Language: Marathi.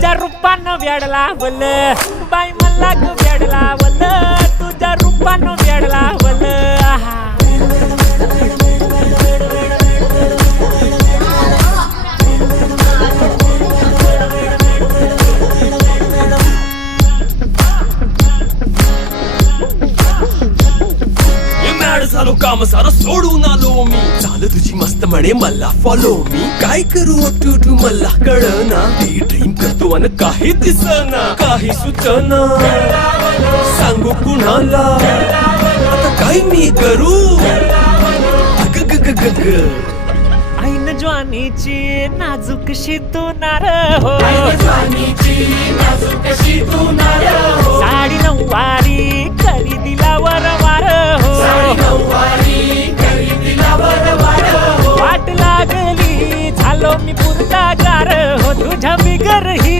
तुझ्या रूपानं वेड लावलं बाई मला ग वेड लावलं तुझ्या रूपानं वेड लावलं झालो काम सारं सोडून आलो मी चाल तुझी मस्त म्हणे मला फॉलो मी काय करू टू मला कळना ती ड्रीम करतो आणि काही दिसना काही सुचना सांगू कुणाला आता काय मी करू ऐन ज्वानीची नाजूकशी तू नार हो साडी नऊवारी करी दिला वरवार हो वाट लागली झालो मी पुरता गार हो तुझ्या बिगर ही